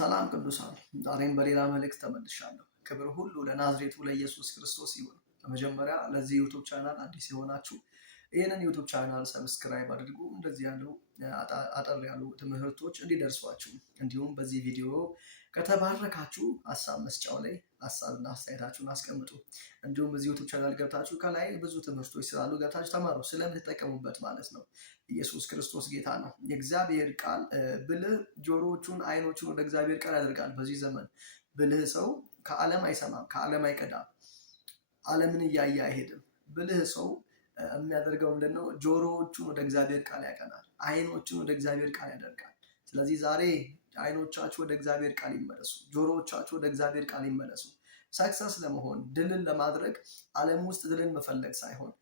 ሰላም ቅዱሳን፣ ዛሬም በሌላ መልእክት ተመልሻለሁ። ክብር ሁሉ ለናዝሬቱ ለኢየሱስ ክርስቶስ ይሁን። በመጀመሪያ ለዚህ ዩቱብ ቻናል አዲስ የሆናችሁ ይህንን ዩቱብ ቻናል ሰብስክራይብ አድርጉ። እንደዚህ ያሉ አጠር ያሉ ትምህርቶች እንዲደርሷችሁ፣ እንዲሁም በዚህ ቪዲዮ ከተባረካችሁ ሀሳብ መስጫው ላይ ሀሳብና አስተያየታችሁን አስቀምጡ። እንዲሁም በዚህ ዩቱብ ቻናል ገብታችሁ ከላይ ብዙ ትምህርቶች ስላሉ ገብታችሁ ተማሩ፣ ስለምትጠቀሙበት ማለት ነው። ኢየሱስ ክርስቶስ ጌታ ነው። የእግዚአብሔር ቃል ብልህ ጆሮዎቹን አይኖቹን ወደ እግዚአብሔር ቃል ያደርጋል። በዚህ ዘመን ብልህ ሰው ከዓለም አይሰማም፣ ከዓለም አይቀዳም፣ ዓለምን እያየ አይሄድም። ብልህ ሰው የሚያደርገው ምንድነው? ጆሮዎቹን ወደ እግዚአብሔር ቃል ያቀናል፣ አይኖቹን ወደ እግዚአብሔር ቃል ያደርጋል። ስለዚህ ዛሬ አይኖቻችሁ ወደ እግዚአብሔር ቃል ይመለሱ፣ ጆሮዎቻችሁ ወደ እግዚአብሔር ቃል ይመለሱ። ሰክሰስ ለመሆን ድልን ለማድረግ ዓለም ውስጥ ድልን መፈለግ ሳይሆን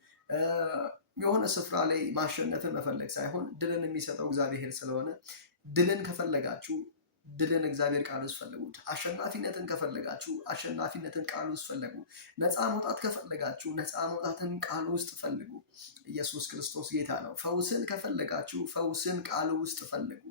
የሆነ ስፍራ ላይ ማሸነፍን መፈለግ ሳይሆን ድልን የሚሰጠው እግዚአብሔር ስለሆነ ድልን ከፈለጋችሁ ድልን እግዚአብሔር ቃል ውስጥ ፈልጉት። አሸናፊነትን ከፈለጋችሁ አሸናፊነትን ቃል ውስጥ ፈልጉ። ነፃ መውጣት ከፈለጋችሁ ነፃ መውጣትን ቃል ውስጥ ፈልጉ። ኢየሱስ ክርስቶስ ጌታ ነው። ፈውስን ከፈለጋችሁ ፈውስን ቃል ውስጥ ፈልጉ።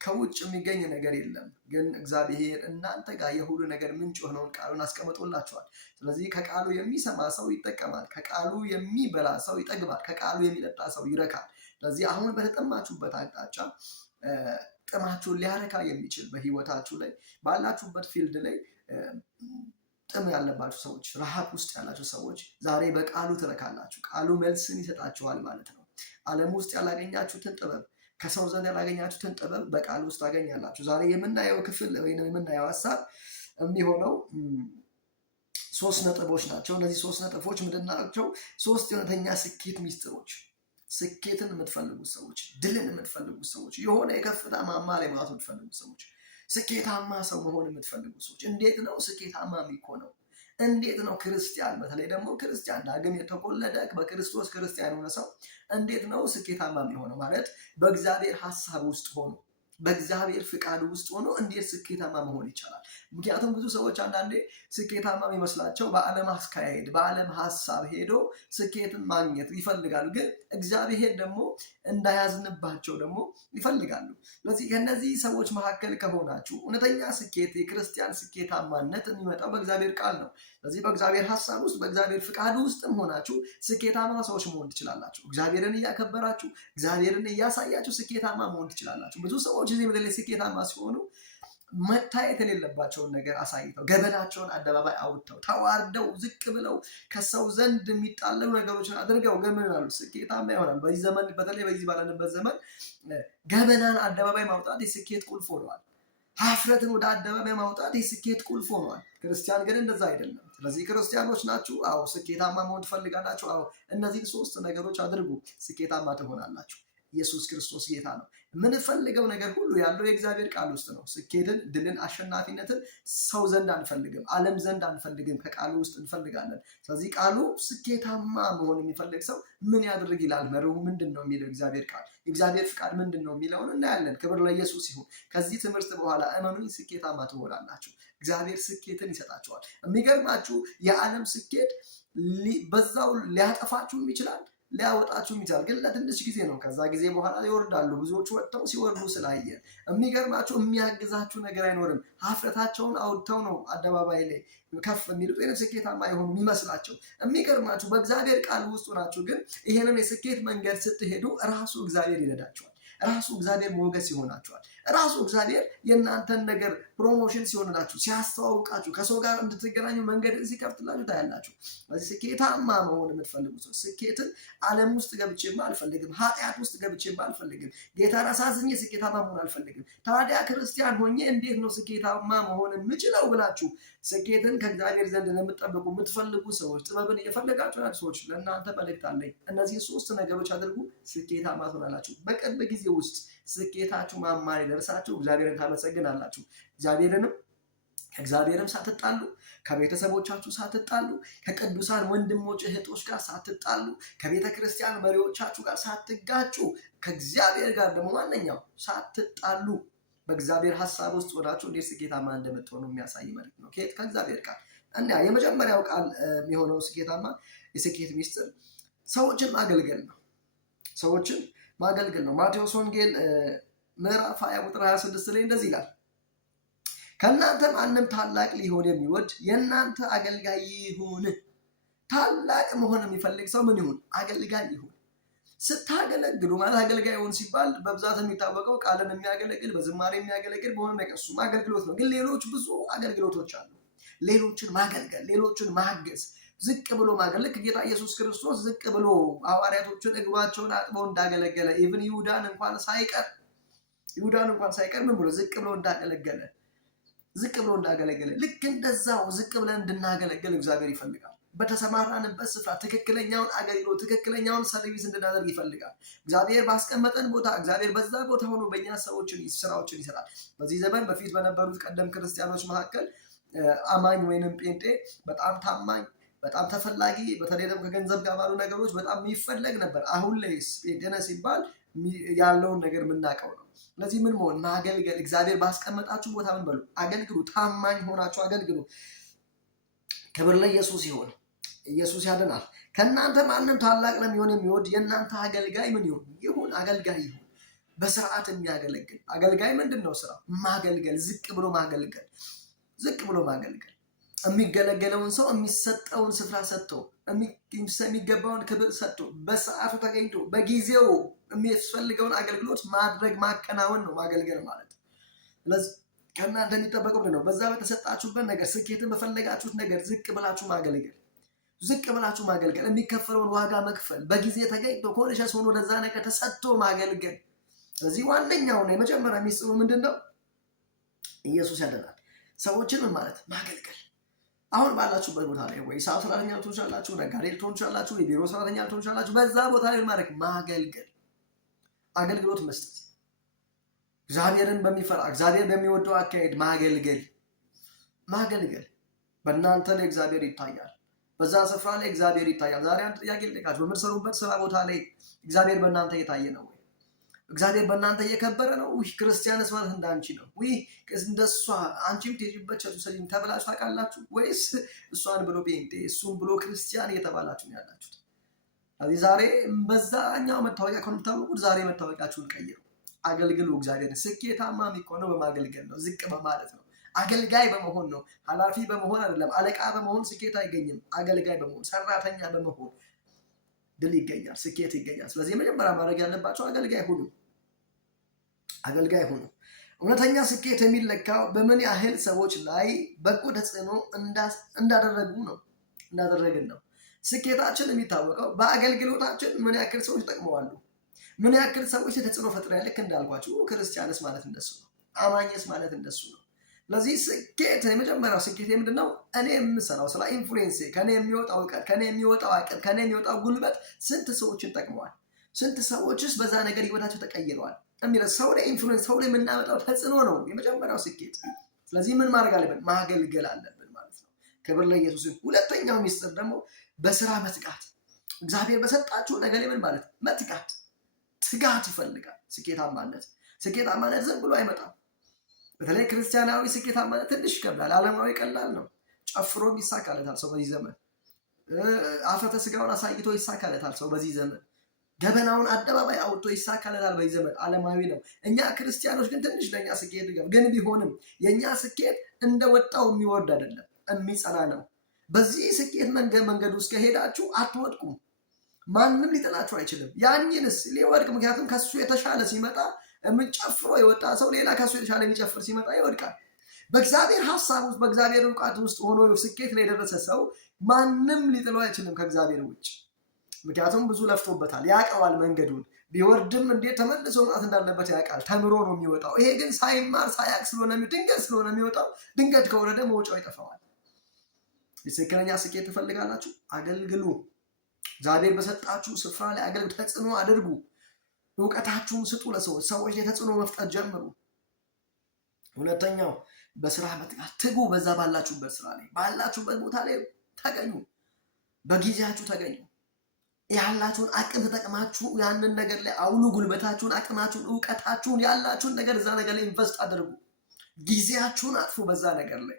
ከውጭ የሚገኝ ነገር የለም፣ ግን እግዚአብሔር እናንተ ጋር የሁሉ ነገር ምንጭ የሆነውን ቃሉን አስቀምጦላችኋል። ስለዚህ ከቃሉ የሚሰማ ሰው ይጠቀማል፣ ከቃሉ የሚበላ ሰው ይጠግባል፣ ከቃሉ የሚጠጣ ሰው ይረካል። ስለዚህ አሁን በተጠማችሁበት አቅጣጫ ጥማችሁን ሊያረካ የሚችል በህይወታችሁ ላይ ባላችሁበት ፊልድ ላይ ጥም ያለባችሁ ሰዎች፣ ረሃብ ውስጥ ያላችሁ ሰዎች ዛሬ በቃሉ ትረካላችሁ። ቃሉ መልስን ይሰጣችኋል ማለት ነው። ዓለም ውስጥ ያላገኛችሁትን ጥበብ፣ ከሰው ዘንድ ያላገኛችሁትን ጥበብ በቃል ውስጥ ታገኛላችሁ። ዛሬ የምናየው ክፍል ወይም የምናየው ሀሳብ የሚሆነው 3 ነጥቦች ናቸው። እነዚህ 3 ነጥቦች ምንድን ናቸው? 3 የእውነተኛ ስኬት ሚስጥሮች። ስኬትን የምትፈልጉ ሰዎች፣ ድልን የምትፈልጉ ሰዎች፣ የሆነ የከፍታ ማማ ላይ መውጣት የምትፈልጉ ሰዎች፣ ስኬታማ ሰው መሆን የምትፈልጉ ሰዎች፣ እንዴት ነው ስኬታማ የሚሆነው? እንዴት ነው ክርስቲያን፣ በተለይ ደግሞ ክርስቲያን ዳግም የተወለደ በክርስቶስ ክርስቲያን የሆነ ሰው እንዴት ነው ስኬታማ የሚሆነው? ማለት በእግዚአብሔር ሀሳብ ውስጥ ሆኖ በእግዚአብሔር ፍቃድ ውስጥ ሆኖ እንዴት ስኬታማ መሆን ይቻላል? ምክንያቱም ብዙ ሰዎች አንዳንዴ ስኬታማ የሚመስላቸው በዓለም አካሄድ በዓለም ሀሳብ ሄዶ ስኬትን ማግኘት ይፈልጋሉ፣ ግን እግዚአብሔር ደግሞ እንዳያዝንባቸው ደግሞ ይፈልጋሉ። ስለዚህ ከእነዚህ ሰዎች መካከል ከሆናችሁ እውነተኛ ስኬት፣ የክርስቲያን ስኬታማነት የሚመጣው በእግዚአብሔር ቃል ነው። ስለዚህ በእግዚአብሔር ሀሳብ ውስጥ በእግዚአብሔር ፍቃድ ውስጥም ሆናችሁ ስኬታማ ሰዎች መሆን ትችላላችሁ። እግዚአብሔርን እያከበራችሁ እግዚአብሔርን እያሳያችሁ ስኬታማ መሆን ትችላላችሁ። ብዙ ሰዎች እዚህ ምድር ላይ ስኬታማ ሲሆኑ መታየት የሌለባቸውን ነገር አሳይተው ገበናቸውን አደባባይ አውጥተው ተዋርደው ዝቅ ብለው ከሰው ዘንድ የሚጣለው ነገሮችን አድርገው ገመናሉ፣ ስኬታማ ይሆናል። በዚህ ዘመን በተለይ በዚህ ባለንበት ዘመን ገበናን አደባባይ ማውጣት የስኬት ቁልፍ ሆኗል። ሀፍረትን ወደ አደባባይ ማውጣት የስኬት ቁልፍ ሆኗል። ክርስቲያን ግን እንደዛ አይደለም። ስለዚህ ክርስቲያኖች ናችሁ፣ አዎ ስኬታማ መሆን ትፈልጋላችሁ፣ አዎ እነዚህን 3 ነገሮች አድርጉ፣ ስኬታማ ትሆናላችሁ። ኢየሱስ ክርስቶስ ጌታ ነው። የምንፈልገው ነገር ሁሉ ያለው የእግዚአብሔር ቃል ውስጥ ነው። ስኬትን፣ ድልን፣ አሸናፊነትን ሰው ዘንድ አንፈልግም፣ ዓለም ዘንድ አንፈልግም፣ ከቃሉ ውስጥ እንፈልጋለን። ስለዚህ ቃሉ ስኬታማ መሆን የሚፈልግ ሰው ምን ያድርግ ይላል። መርሁ ምንድን ነው የሚለው እግዚአብሔር ቃል፣ የእግዚአብሔር ፍቃድ ምንድን ነው የሚለውን እናያለን። ክብር ለኢየሱስ ይሁን። ከዚህ ትምህርት በኋላ እመኑኝ ስኬታማ ትሆናላችሁ። እግዚአብሔር ስኬትን ይሰጣችኋል። የሚገርማችሁ የዓለም ስኬት በዛው ሊያጠፋችሁም ይችላል ሊያወጣችሁም ይችላል፣ ግን ለትንሽ ጊዜ ነው። ከዛ ጊዜ በኋላ ይወርዳሉ። ብዙዎች ወጥተው ሲወርዱ ስላየን የሚገርማችሁ የሚያግዛችሁ ነገር አይኖርም። ሀፍረታቸውን አውጥተው ነው አደባባይ ላይ ከፍ የሚሉት ወይም ስኬታማ የሆኑ የሚመስላቸው። የሚገርማችሁ በእግዚአብሔር ቃል ውስጥ ናችሁ፣ ግን ይሄንን የስኬት መንገድ ስትሄዱ ራሱ እግዚአብሔር ይረዳችኋል። ራሱ እግዚአብሔር ሞገስ ይሆናችኋል። ራሱ እግዚአብሔር የእናንተን ነገር ፕሮሞሽን ሲሆንላችሁ፣ ሲያስተዋውቃችሁ፣ ከሰው ጋር እንድትገናኙ መንገድን ሲከፍትላችሁ ታያላችሁ። ስለዚህ ስኬታማ መሆን የምትፈልጉ ሰው ስኬትን ዓለም ውስጥ ገብቼማ አልፈልግም፣ ኃጢአት ውስጥ ገብቼማ አልፈልግም፣ ጌታን አሳዝኜ ስኬታማ መሆን አልፈልግም፣ ታዲያ ክርስቲያን ሆኜ እንዴት ነው ስኬታማ መሆን የምችለው ብላችሁ ስኬትን ከእግዚአብሔር ዘንድ ለምትጠብቁ የምትፈልጉ ሰዎች፣ ጥበብን እየፈለጋችሁ ያሉ ሰዎች ለእናንተ መልእክት አለኝ። እነዚህን 3 ነገሮች አድርጉ፣ ስኬታማ ትሆናላችሁ። በቅርብ ጊዜ ውስጥ ስኬታችሁ ማማ ላይ ደርሳችሁ እግዚአብሔርን ታመሰግናላችሁ። ከእግዚአብሔርም ሳትጣሉ፣ ከቤተሰቦቻችሁ ሳትጣሉ፣ ከቅዱሳን ወንድሞች እህቶች ጋር ሳትጣሉ፣ ከቤተ ክርስቲያን መሪዎቻችሁ ጋር ሳትጋጩ፣ ከእግዚአብሔር ጋር ደግሞ ማንኛው ሳትጣሉ በእግዚአብሔር ሀሳብ ውስጥ ሆናችሁ እንዴት ስኬታማ እንደምትሆኑ የሚያሳይ መልእክት ነው ከእግዚአብሔር ቃል። እና የመጀመሪያው ቃል የሚሆነው ስኬታማ የስኬት ሚስጥር ሰዎችን ማገልገል ነው። ሰዎችን ማገልገል ነው። ማቴዎስ ወንጌል ምዕራፍ 20 ቁጥር 26 ላይ እንደዚህ ይላል፣ ከእናንተ ማንም ታላቅ ሊሆን የሚወድ የእናንተ አገልጋይ ይሁን። ታላቅ መሆን የሚፈልግ ሰው ምን ይሁን? አገልጋይ ይሁን። ስታገለግሉ ማለት አገልጋይ ይሁን ሲባል በብዛት የሚታወቀው ቃልን የሚያገለግል በዝማሬ የሚያገለግል በሆነ ነገር እሱም አገልግሎት ነው። ግን ሌሎች ብዙ አገልግሎቶች አሉ። ሌሎችን ማገልገል፣ ሌሎችን ማገዝ፣ ዝቅ ብሎ ማገልገል። ልክ ጌታ ኢየሱስ ክርስቶስ ዝቅ ብሎ ሐዋርያቶችን እግሯቸውን አጥበው እንዳገለገለ ኢቭን ይሁዳን እንኳን ሳይቀር ምን ብሎ ዝቅ ብሎ እንዳገለገለ ልክ እንደዛው ዝቅ ብለን እንድናገለግል እግዚአብሔር ይፈልጋል። በተሰማራንበት ስፍራ ትክክለኛውን አገልግሎት ትክክለኛውን ሰርቪስ እንድናደርግ ይፈልጋል። እግዚአብሔር ባስቀመጠን ቦታ እግዚአብሔር በዛ ቦታ ሆኖ በእኛ ስራዎችን ይሰራል። በዚህ ዘመን በፊት በነበሩት ቀደም ክርስቲያኖች መካከል አማኝ ወይንም ጴንጤ በጣም ታማኝ፣ በጣም ተፈላጊ፣ በተለይ ደግሞ ከገንዘብ ጋር ባሉ ነገሮች በጣም የሚፈለግ ነበር። አሁን ላይ ጴንጤ ሲባል ያለውን ነገር የምናውቀው ነው። ስለዚህ ምን መሆን? ማገልገል። እግዚአብሔር ባስቀመጣችሁ ቦታ ምን በሉ? አገልግሉ። ታማኝ ሆናችሁ አገልግሉ። ክብር ለኢየሱስ ይሁን። ኢየሱስ ያድናል። ከእናንተ ማንም ታላቅ ለሚሆን የሚወድ የእናንተ አገልጋይ ምን ይሁን? አገልጋይ ይሁን። በስርዓት የሚያገለግል አገልጋይ ምንድን ነው? ስራ ማገልገል፣ ዝቅ ብሎ ማገልገል። የሚገለገለውን ሰው የሚሰጠውን ስፍራ ሰጥቶ የሚገባውን ክብር ሰጥቶ በሰዓቱ ተገኝቶ በጊዜው የሚያስፈልገውን አገልግሎት ማድረግ ማከናወን ነው ማገልገል ማለት። ስለዚህ ከእናንተ የሚጠበቀው ምንድን ነው? በዛ በተሰጣችሁበት ነገር ስኬትን በፈለጋችሁት ነገር ዝቅ ብላችሁ ማገልገል፣ የሚከፈለውን ዋጋ መክፈል፣ በጊዜ ተገኝቶ ኮንሸስ ሆኖ ለዛ ነገር ተሰጥቶ ማገልገል። ስለዚህ ዋነኛው ነው የመጀመሪያ ሚስጥሩ ምንድን ነው? ኢየሱስ ያደናል። ሰዎችን ምን ማለት? ማገልገል። አሁን ባላችሁበት ቦታ ላይ ወይ ሰዓት ሰራተኛ ልትሆኑ ትችላላችሁ፣ ነጋዴ ልትሆኑ ትችላላችሁ፣ የቢሮ ሰራተኛ ልትሆኑ ትችላላችሁ። በዛ ቦታ ላይ ማድረግ ማገልገል፣ አገልግሎት መስጠት፣ እግዚአብሔርን በሚፈራ እግዚአብሔር በሚወደው አካሄድ ማገልገል። በእናንተ ላይ እግዚአብሔር ይታያል። በዛ ስፍራ ላይ እግዚአብሔር ይታያል። ዛሬ አንድ ጥያቄ ልጠይቃችሁ። በምትሰሩበት ስራ ቦታ ላይ እግዚአብሔር በእናንተ እየታየ ነው ወይ? እግዚአብሔር በእናንተ እየከበረ ነው? ክርስቲያንስ ማለት እንዳንቺ ነው? እንደሷ አንቺም ትሄጂበት ሰጂን ተብላችሁ ታውቃላችሁ? ወይስ እሷን ብሎ ጴንጤ እሱን ብሎ ክርስቲያን እየተባላችሁ ነው ያላችሁት? ስለዚህ ዛሬ በዛኛው መታወቂያ ከምታወቁት ዛሬ መታወቂያችሁን ቀይሩ። አገልግሉ። እግዚአብሔር ስኬታማ የሚሆነው በማገልገል ነው፣ ዝቅ በማለት ነው፣ አገልጋይ በመሆን ነው። ኃላፊ በመሆን አይደለም። አለቃ በመሆን ስኬት አይገኝም። አገልጋይ በመሆን ሰራተኛ በመሆን ድል ይገኛል፣ ስኬት ይገኛል። ስለዚህ የመጀመሪያ ማድረግ ያለባቸው አገልጋይ ሁኑ። እውነተኛ ስኬት የሚለካው በምን ያህል ሰዎች ላይ በጎ ተጽዕኖ እንዳደረግን ነው። ስኬታችን የሚታወቀው በአገልግሎታችን ምን ያክል ሰዎች ጠቅመዋሉ፣ ምን ያክል ሰዎች ተጽዕኖ ፈጥረዋል። ልክ እንዳልኳችሁ ክርስቲያንስ ማለት እንደሱ ነው፣ አማኝስ ማለት እንደሱ ነው። ስለዚህ ስኬት የመጀመሪያው ስኬት ምንድን ነው? እኔ የምሰራው ስራ ኢንፍሉዌንስ፣ ከኔ የሚወጣው እውቀት፣ ከኔ የሚወጣው አቅም፣ ከኔ የሚወጣው ጉልበት ስንት ሰዎችን ጠቅመዋል፣ ስንት ሰዎችስ በዛ ነገር ህይወታቸው ተቀይረዋል የሚለው ሰው ላይ ኢንፍሉዌንስ፣ ሰው ላይ የምናመጣው ተጽዕኖ ነው የመጀመሪያው ስኬት። ስለዚህ ምን ማድረግ አለብን? ማገልገል አለብን ማለት ነው። ክብር ለኢየሱስ። ሁለተኛው ሚስጥር ደግሞ በስራ መትጋት። እግዚአብሔር በሰጣችሁ ነገር ላይ ምን ማለት መትጋት፣ ትጋት ይፈልጋል። ስኬታማነት ዝም ብሎ አይመጣም። በተለይ ክርስቲያናዊ ስኬታማነት ትንሽ ይከብዳል። ዓለማዊ ቀላል ነው። ጨፍሮም ይሳካለታል ሰው በዚህ ዘመን። አፈተ ስጋውን አሳይቶ ይሳካለታል ሰው በዚህ ዘመን። ገበናውን አደባባይ አውጥቶ ይሳካለታል በዚህ ዘመን። ዓለማዊ ነው። እኛ ክርስቲያኖች ግን ትንሽ ለእኛ ስኬት ግን ቢሆንም የእኛ ስኬት እንደወጣው የሚወርድ አይደለም፣ የሚጸና ነው። በዚህ ስኬት መንገድ ውስጥ ከሄዳችሁ አትወድቁም። ማንም ሊጥላችሁ አይችልም። ያንንስ ሊወድቅ፣ ምክንያቱም ከሱ የተሻለ ሲመጣ ጨፍሮ የወጣ ሰው ሌላ ከሱ የተሻለ የሚጨፍር ሲመጣ ይወድቃል። በእግዚአብሔር ሀሳብ ውስጥ በእግዚአብሔር እውቀት ውስጥ ሆኖ ስኬት ላይ የደረሰ ሰው ማንም ሊጥለው አይችልም ከእግዚአብሔር ውጭ። ምክንያቱም ብዙ ለፍቶበታል፣ ያውቀዋል መንገዱን። ቢወርድም እንዴት ተመልሶ መውጣት እንዳለበት ያውቃል። ተምሮ ነው የሚወጣው። ይሄ ግን ሳይማር ሳያውቅ ድንገት ስለሆነ የሚወጣው፣ ድንገት ከወረደ መውጫው ይጠፋዋል። ትክክለኛ ስኬት ትፈልጋላችሁ? አገልግሉ። እግዚአብሔር በሰጣችሁ ስፍራ ላይ አገልግሉ፣ ተጽዕኖ አድርጉ። እውቀታችሁን ስጡ ለሰዎች፣ ሰዎች ላይ ተጽዕኖ መፍጠር ጀምሩ። ሁለተኛው በስራ መትጋት፣ ትጉ። በዛ ባላችሁበት ስራ ላይ ባላችሁበት ቦታ ላይ ተገኙ፣ በጊዜያችሁ ተገኙ። ያላችሁን አቅም ተጠቅማችሁ ያንን ነገር ላይ አውሉ። ጉልበታችሁን፣ አቅማችሁን፣ እውቀታችሁን፣ ያላችሁን ነገር እዛ ነገር ላይ ኢንቨስት አድርጉ። ጊዜያችሁን አጥፉ በዛ ነገር ላይ።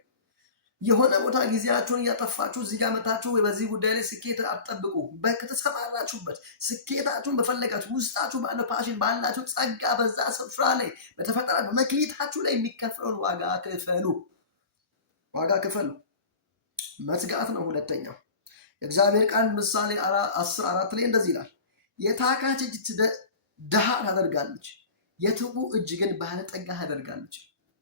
የሆነ ቦታ ጊዜያችሁን እያጠፋችሁ እዚህ ጋር መታችሁ በዚህ ጉዳይ ላይ ስኬት አትጠብቁ። በተሰማራችሁበት ስኬታችሁን በፈለጋችሁ ውስጣችሁ ባለው ፓሽን ባላችሁ ጸጋ በዛ ስፍራ ላይ በተፈጠራችሁ መክሊታችሁ ላይ የሚከፈለውን ዋጋ ክፈሉ። ዋጋ ክፈሉ። መትጋት ነው ሁለተኛው። የእግዚአብሔር ቃል ምሳሌ 10:4 ላይ እንደዚህ ይላል፣ የታካች እጅ ድሃ ታደርጋለች፣ የትጉ እጅ ግን ባለጠጋ ታደርጋለች።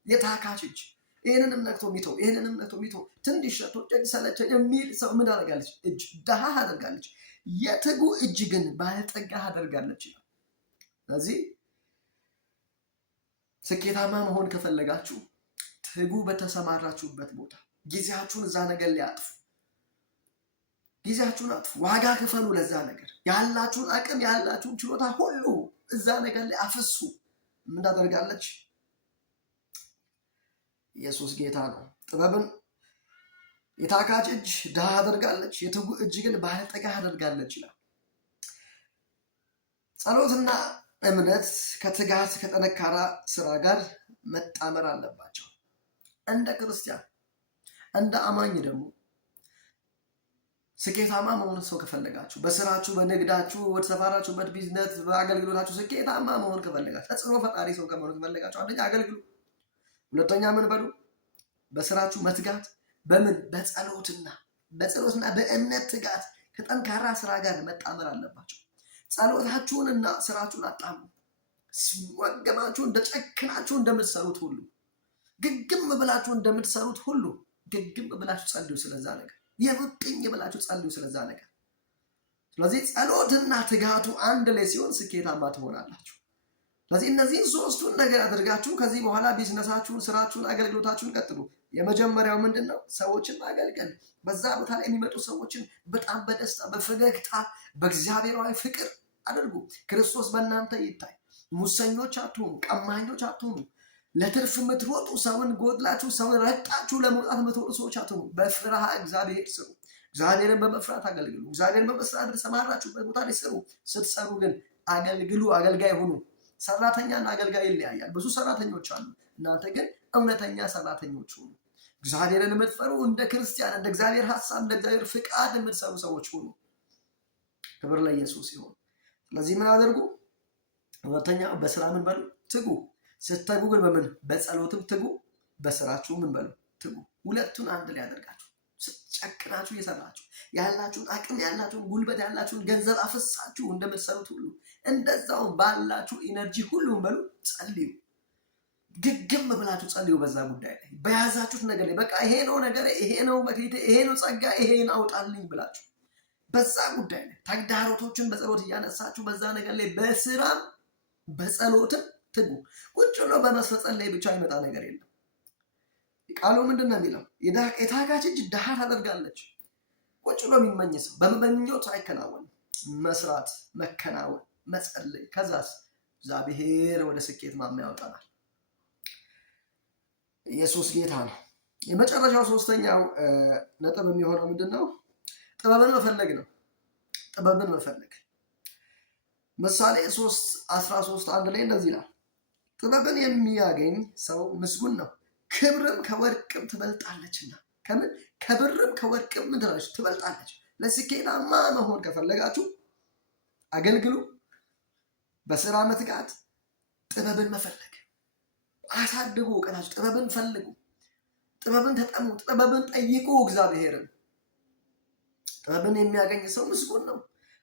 የታካች እጅ ይህንንም ነክቶ ሚተው፣ ይህንንም ነክቶ ሚተው፣ ትንሽ ሰጥቶ እጅ ሰለቸኝ የሚል ሰው ምን ታደርጋለች? እጅ ድሃ ታደርጋለች። የትጉ እጅ ግን ባለጠጋ ታደርጋለች ይላል። ስለዚህ ስኬታማ መሆን ከፈለጋችሁ ትጉ። በተሰማራችሁበት ቦታ ጊዜያችሁን እዛ ነገር ላይ አጥፉ። ጊዜያችሁን አጥፉ። ዋጋ ክፈሉ ለዛ ነገር። ያላችሁን አቅም ያላችሁን ችሎታ ሁሉ እዛ ነገር ላይ አፍሱ። ምን ታደርጋለች? ኢየሱስ ጌታ ነው። ጥበብን የታካች እጅ ድሃ አደርጋለች፣ የትጉ እጅ ግን ባለጠጋ አደርጋለች ይላል። ጸሎትና እምነት ከትጋት ከጠነካራ ስራ ጋር መጣመር አለባቸው። እንደ ክርስቲያን እንደ አማኝ ደግሞ ስኬታማ መሆን ሰው ከፈለጋችሁ፣ በስራችሁ፣ በንግዳችሁ፣ በተሰማራችሁበት ቢዝነስ፣ በአገልግሎታችሁ ስኬታማ መሆን ከፈለጋችሁ፣ ተጽዕኖ ፈጣሪ ሰው ከመሆን ከፈለጋችሁ አንደኛ አገልግሉ። ሁለተኛ ምን በሉ? በስራችሁ መትጋት። በምን? በጸሎትና በእምነት ትጋት ከጠንካራ ስራ ጋር መጣመር አለባቸው። ጸሎታችሁንና ስራችሁን አጣምሩ። ወገባችሁ እንደጨክናችሁ እንደምትሰሩት ሁሉ ግግም ብላችሁ እንደምትሰሩት ሁሉ ግግም ብላችሁ ጸልዩ ስለዛ ነገር። የብቅኝ ብላችሁ ጸልዩ ስለዛ ነገር። ስለዚህ ጸሎትና ትጋቱ አንድ ላይ ሲሆን ስኬታማ ትሆናላችሁ። ስለዚህ እነዚህን ሶስቱን ነገር አድርጋችሁ ከዚህ በኋላ ቢዝነሳችሁን፣ ስራችሁን፣ አገልግሎታችሁን ቀጥሉ። የመጀመሪያው ምንድን ነው? ሰዎችን ማገልገል። በዛ ቦታ ላይ የሚመጡ ሰዎችን በጣም በደስታ በፈገግታ በእግዚአብሔራዊ ፍቅር አድርጉ። ክርስቶስ በእናንተ ይታይ። ሙሰኞች አትሁኑ፣ ቀማኞች አትሁኑ። ለትርፍ የምትሮጡ ሰውን ጎድላችሁ ሰውን ረግጣችሁ ለመውጣት የምትሮጡ ሰዎች አትሁኑ። በፍርሃ እግዚአብሔር ስሩ። እግዚአብሔርን በመፍራት አገልግሉ። እግዚአብሔርን በመስራት በተሰማራችሁበት ቦታ ላይ ስሩ። ስትሰሩ ግን አገልግሉ፣ አገልጋይ ሁኑ። ሰራተኛና አገልጋይ ይለያያል። ብዙ ሰራተኞች አሉ። እናንተ ግን እውነተኛ ሰራተኞች ሁኑ። እግዚአብሔርን የምትፈሩ እንደ ክርስቲያን እንደ እግዚአብሔር ሐሳብ እንደ እግዚአብሔር ፍቃድ የምትሰሩ ሰዎች ሁኑ። ክብር ለኢየሱስ ይሁን። ስለዚህ ምን አድርጉ? ሁለተኛ በስራ ምን በሉ? ትጉ። ስትተጉ ግን በምን? በጸሎትም ትጉ፣ በስራችሁ ምን በሉ? ትጉ። ሁለቱን አንድ ላይ ያደርጋችሁ። ጨክናችሁ እየሰራችሁ ያላችሁን አቅም ያላችሁን ጉልበት ያላችሁን ገንዘብ አፍሳችሁ እንደምትሰሩት ሁሉ እንደዛው ባላችሁ ኢነርጂ ሁሉ በሉ ጸልዩ። ግግም ብላችሁ ጸልዩ። በዛ ጉዳይ ላይ በያዛችሁት ነገር ላይ በቃ ይሄ ነው ነገር፣ ይሄ ነው መክሊቴ፣ ይሄ ነው ጸጋ፣ ይሄን አውጣልኝ ብላችሁ በዛ ጉዳይ ላይ ተግዳሮቶችን በጸሎት እያነሳችሁ በዛ ነገር ላይ በስራም በጸሎትም ትጉ። ቁጭ ብሎ በመስፈጸም ላይ ብቻ ይመጣ ነገር የለም። ቃሉ ምንድን ነው የሚለው? የታካች እጅ ድሃ ታደርጋለች። ቁጭ ብሎ የሚመኝ ሰው በምኞት አይከናወንም። መስራት፣ መከናወን፣ መጸለይ፣ ከዛስ እግዚአብሔር ወደ ስኬት ማማ ያወጣናል። ኢየሱስ ጌታ ነው። የመጨረሻው ሶስተኛው ነጥብ የሚሆነው ምንድን ነው? ጥበብን መፈለግ ነው። ጥበብን መፈለግ ምሳሌ 3:13 ላይ እንደዚህ ይላል፣ ጥበብን የሚያገኝ ሰው ምስጉን ነው፣ ክብርም ከወርቅም ትበልጣለችና። ከምን? ከብርም ከወርቅም ምን ትላለች? ትበልጣለች። ለስኬታማ መሆን ከፈለጋችሁ አገልግሉ፣ በስራ መትጋት፣ ጥበብን መፈለግ። አሳድጉ እውቀታችሁ፣ ጥበብን ፈልጉ፣ ጥበብን ተጠሙ፣ ጥበብን ጠይቁ እግዚአብሔርን። ጥበብን የሚያገኝ ሰው ምስጉን ነው፣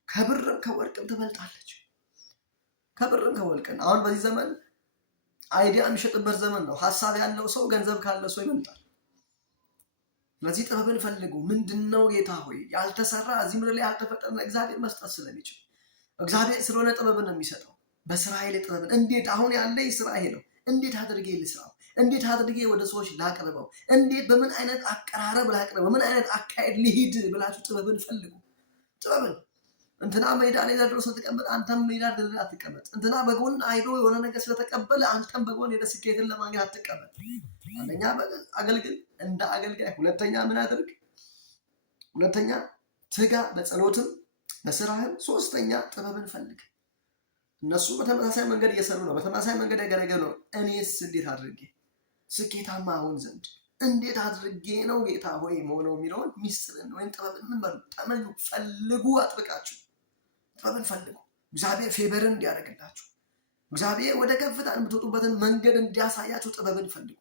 ከብርም ከወርቅም ትበልጣለች። ከብርም ከወርቅም። አሁን በዚህ ዘመን አይዲያ የሚሸጥበት ዘመን ነው። ሀሳብ ያለው ሰው ገንዘብ ካለ ሰው ይበልጣል። ስለዚህ ጥበብን ፈልጉ። ምንድነው ጌታ ሆይ ያልተሰራ እዚህ ምድር ላይ ያልተፈጠረ እግዚአብሔር መስጠት ስለሚችል እግዚአብሔር ስለሆነ ጥበብን ነው የሚሰጠው። በስራ ላይ ጥበብን እንዴት አሁን ያለኝ ስራ ይሄ ነው፣ እንዴት አድርጌ ልስራው፣ እንዴት አድርጌ ወደ ሰዎች ላቅርበው፣ እንዴት በምን አይነት አቀራረብ ላቅርበው፣ በምን አይነት አካሄድ ልሂድ ብላችሁ ጥበብን ፈልጉ። ጥበብን እንትና ሜዳ ላይ ደርሶ ስለተቀመጠ አንተም ሜዳ ላይ አትቀመጥ። እንትና በጎን አይዶ የሆነ ነገር ስለተቀበለ አንተም በጎን ሄደ ስኬትን ለማግኘት አትቀመጥ። አንደኛ አገልግል እንደ አገልጋይ። ሁለተኛ ምን አድርግ? ሁለተኛ ትጋ በጸሎትም በስራህም። ሶስተኛ ጥበብን ፈልግ። እነሱ በተመሳሳይ መንገድ እየሰሩ ነው፣ በተመሳሳይ መንገድ ያገለገሉ ነው። እኔስ እንዴት አድርጌ ስኬታማ አሁን ዘንድ እንዴት አድርጌ ነው ጌታ ሆይ መሆነው የሚለውን ሚስጥርን ወይም ጥበብን ምን በሉ? ተመኙ፣ ፈልጉ፣ አጥብቃችሁ ጥበብን ፈልጉ። እግዚአብሔር ፌቨርን እንዲያደርግላችሁ፣ እግዚአብሔር ወደ ከፍታ የምትወጡበትን መንገድ እንዲያሳያችሁ ጥበብን ፈልጉ።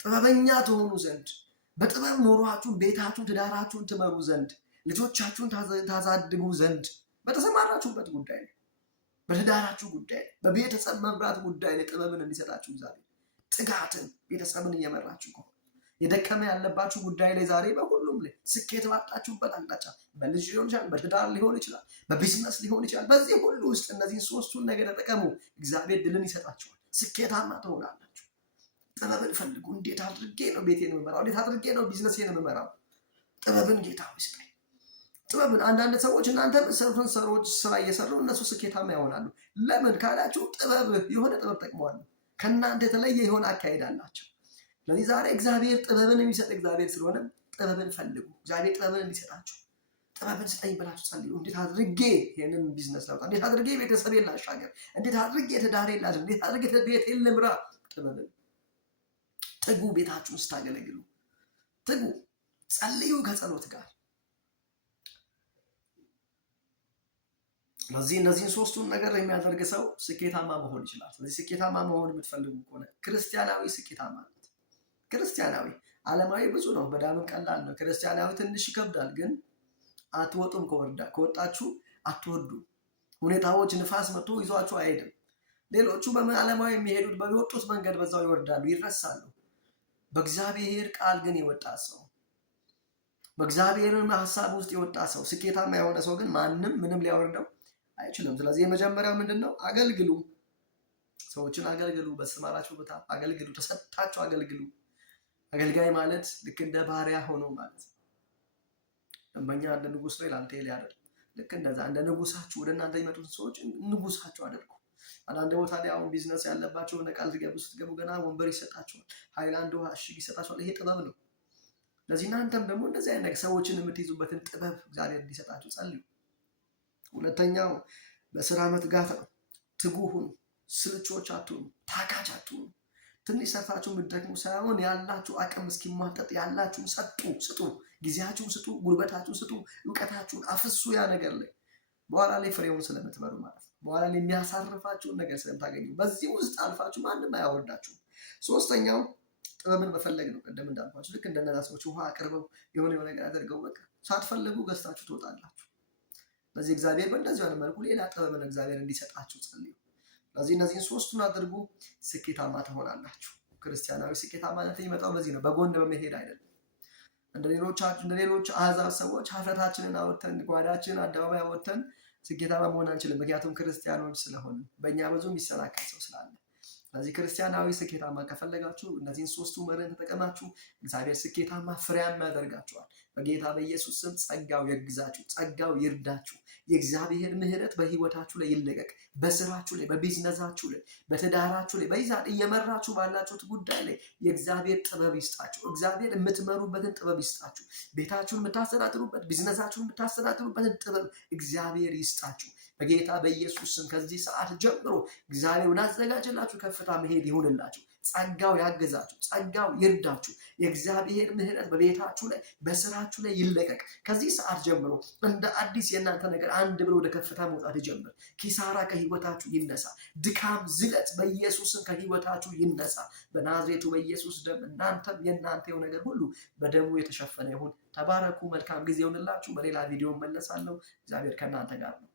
ጥበበኛ ትሆኑ ዘንድ በጥበብ ኑሯችሁን፣ ቤታችሁን፣ ትዳራችሁን ትመሩ ዘንድ፣ ልጆቻችሁን ታሳድጉ ዘንድ በተሰማራችሁበት ጉዳይ ላይ፣ በትዳራችሁ ጉዳይ ላይ፣ በቤተሰብ መምራት ጉዳይ ላይ ጥበብን እንዲሰጣችሁ እግዚአብሔር ጥጋትን ቤተሰብን እየመራችሁ ከሆነ የደከመ ያለባችሁ ጉዳይ ላይ ዛሬ በሁሉም ላይ ስኬት ባጣችሁበት አቅጣጫ በልጅ ሊሆን ይችላል፣ በትዳር ሊሆን ይችላል፣ በቢዝነስ ሊሆን ይችላል። በዚህ ሁሉ ውስጥ እነዚህን ሶስቱን ነገር ተጠቀሙ። እግዚአብሔር ድልን ይሰጣችኋል። ስኬታማ ትሆናላችሁ። ጥበብን ፈልጉ። እንዴት አድርጌ ነው ቤቴን የምመራው? እንዴት አድርጌ ነው ቢዝነሴን የምመራው? ጥበብን ጌታ ይስጠኝ። ጥበብን አንዳንድ ሰዎች እናንተ የምትሰሩትን ስራ እየሰሩ እነሱ ስኬታማ ይሆናሉ። ለምን ካላችሁ ጥበብ የሆነ ጥበብ ጠቅመዋል። ከእናንተ የተለየ የሆነ አካሄድ አላቸው። ስለዚህ ዛሬ እግዚአብሔር ጥበብን የሚሰጥ እግዚአብሔር ስለሆነ ጥበብን ፈልጉ። እግዚአብሔር ጥበብን እንዲሰጣችሁ ጥበብን ስጠኝ ብላችሁ ጸልዩ። እንዴት አድርጌ ይህንን ቢዝነስ ላውጣ? እንዴት አድርጌ ቤተሰቤን ላሻገር? እንዴት አድርጌ ትዳሬን ላድን? እንዴት አድርጌ ቤቴን ልምራ? ጥበብን ትጉ። ቤታችሁን ስታገለግሉ ትጉ፣ ጸልዩ ከጸሎት ጋር። ስለዚህ እነዚህን ሶስቱን ነገር የሚያደርግ ሰው ስኬታማ መሆን ይችላል። ስለዚህ ስኬታማ መሆን የምትፈልጉ ከሆነ ክርስቲያናዊ ስኬታማነት፣ ክርስቲያናዊ ዓለማዊ ብዙ ነው፣ በዳምም ቀላል ነው። ክርስቲያናዊ ትንሽ ይከብዳል፣ ግን አትወጡም። ከወጣችሁ አትወዱ። ሁኔታዎች ንፋስ መጥቶ ይዟችሁ አይሄድም። ሌሎቹ ዓለማዊ የሚሄዱት በወጡት መንገድ በዛው ይወርዳሉ፣ ይረሳሉ። በእግዚአብሔር ቃል ግን የወጣ ሰው፣ በእግዚአብሔርን ሀሳብ ውስጥ የወጣ ሰው፣ ስኬታማ የሆነ ሰው ግን ማንም ምንም ሊያወርደው አይችልም። ስለዚህ የመጀመሪያው ምንድን ነው? አገልግሉ። ሰዎችን አገልግሉ። በተሰማራችሁ ቦታ አገልግሉ። ተሰጣችሁ አገልግሉ። አገልጋይ ማለት ልክ እንደ ባሪያ ሆኖ ማለት ነው። ደንበኛ እንደ ንጉስ ነው ይላል ቴሌ አይደል? ልክ እንደዛ እንደ ንጉሳችሁ ወደ እናንተ የሚመጡት ሰዎች ንጉሳችሁ አድርጉ። አንዳንድ ቦታ ላይ አሁን ቢዝነስ ያለባቸው እነ ቃል ስትገቡ ገና ወንበር ይሰጣቸዋል፣ ሃይላንድ ውሃ እሽግ ይሰጣቸዋል። ይሄ ጥበብ ነው። ስለዚህ እናንተም ደግሞ እንደዚህ አይነት ሰዎችን የምትይዙበትን ጥበብ እግዚአብሔር እንዲሰጣችሁ ጸልዩ። ሁለተኛው በስራ መትጋት ነው። ትጉ ሁኑ። ስልቾች አትሁኑ። ታካች አትሁኑ። ትንሽ ሰርታችሁ የምትደክሙ ሳይሆን ያላችሁ አቅም እስኪሟጠጥ ያላችሁን ስጡ። ጊዜያችሁን ስጡ፣ ጉልበታችሁን ስጡ፣ እውቀታችሁን አፍሱ። ያ ነገር ላይ በኋላ ላይ ፍሬውን ስለምትበሉ ማለት ነው። በኋላ ላይ የሚያሳርፋችሁን ነገር ስለምታገኙ በዚህ ውስጥ አልፋችሁ ማንም አያወርዳችሁም። ሶስተኛው ጥበብን መፈለግ ነው። ቀደም እንዳልኳችሁ ልክ እንደነዛ ሰዎች ውሃ አቅርበው የሆነ ነገር አድርገው በቃ ሳትፈልጉ ገዝታችሁ ትወጣላችሁ። ስለዚህ እግዚአብሔር በእንደዚህ አይነት መልኩ ሌላ ጥበብን እግዚአብሔር እንዲሰጣችሁ ጸልዩ። ስለዚህ እነዚህን ሶስቱን አድርጉ፣ ስኬታማ ትሆናላችሁ። ክርስቲያናዊ ስኬታማነት የሚመጣው በዚህ ነው፣ በጎን በመሄድ አይደለም። እንደ ሌሎች አሕዛብ ሰዎች ሀፍረታችንን አወጥተን ጓዳችንን አደባባይ አወጥተን ስኬታማ መሆን አንችልም። ምክንያቱም ክርስቲያኖች ስለሆነ በእኛ ብዙ የሚሰናከል ሰው ስላለ። ስለዚህ ክርስቲያናዊ ስኬታማ ከፈለጋችሁ እነዚህን ሶስቱ መርህን ተጠቀማችሁ እግዚአብሔር ስኬታማ ፍሬያማ ያደርጋችኋል። በጌታ በኢየሱስ ስም ጸጋው ያግዛችሁ፣ ጸጋው ይርዳችሁ። የእግዚአብሔር ምሕረት በህይወታችሁ ላይ ይለቀቅ። በስራችሁ ላይ፣ በቢዝነሳችሁ ላይ፣ በትዳራችሁ ላይ፣ በይዛት እየመራችሁ ባላችሁት ጉዳይ ላይ የእግዚአብሔር ጥበብ ይስጣችሁ። እግዚአብሔር የምትመሩበትን ጥበብ ይስጣችሁ። ቤታችሁን የምታስተዳድሩበት፣ ቢዝነሳችሁን የምታስተዳድሩበትን ጥበብ እግዚአብሔር ይስጣችሁ። በጌታ በኢየሱስ ስም ከዚህ ሰዓት ጀምሮ እግዚአብሔር ወዳዘጋጀላችሁ ከፍታ መሄድ ይሁንላችሁ። ጸጋው ያገዛችሁ፣ ጸጋው ይርዳችሁ። የእግዚአብሔር ምሕረት በቤታችሁ ላይ፣ በስራችሁ ላይ ይለቀቅ። ከዚህ ሰዓት ጀምሮ እንደ አዲስ የእናንተ ነገር አንድ ብሎ ወደ ከፍታ መውጣት ይጀምር። ኪሳራ ከህይወታችሁ ይነሳ። ድካም፣ ዝለት በኢየሱስም ከህይወታችሁ ይነሳ። በናዝሬቱ በኢየሱስ ደም እናንተም የእናንተው ነገር ሁሉ በደሙ የተሸፈነ ይሁን። ተባረኩ። መልካም ጊዜ ይሁንላችሁ። በሌላ ቪዲዮ መለሳለሁ። እግዚአብሔር ከእናንተ ጋር ነው።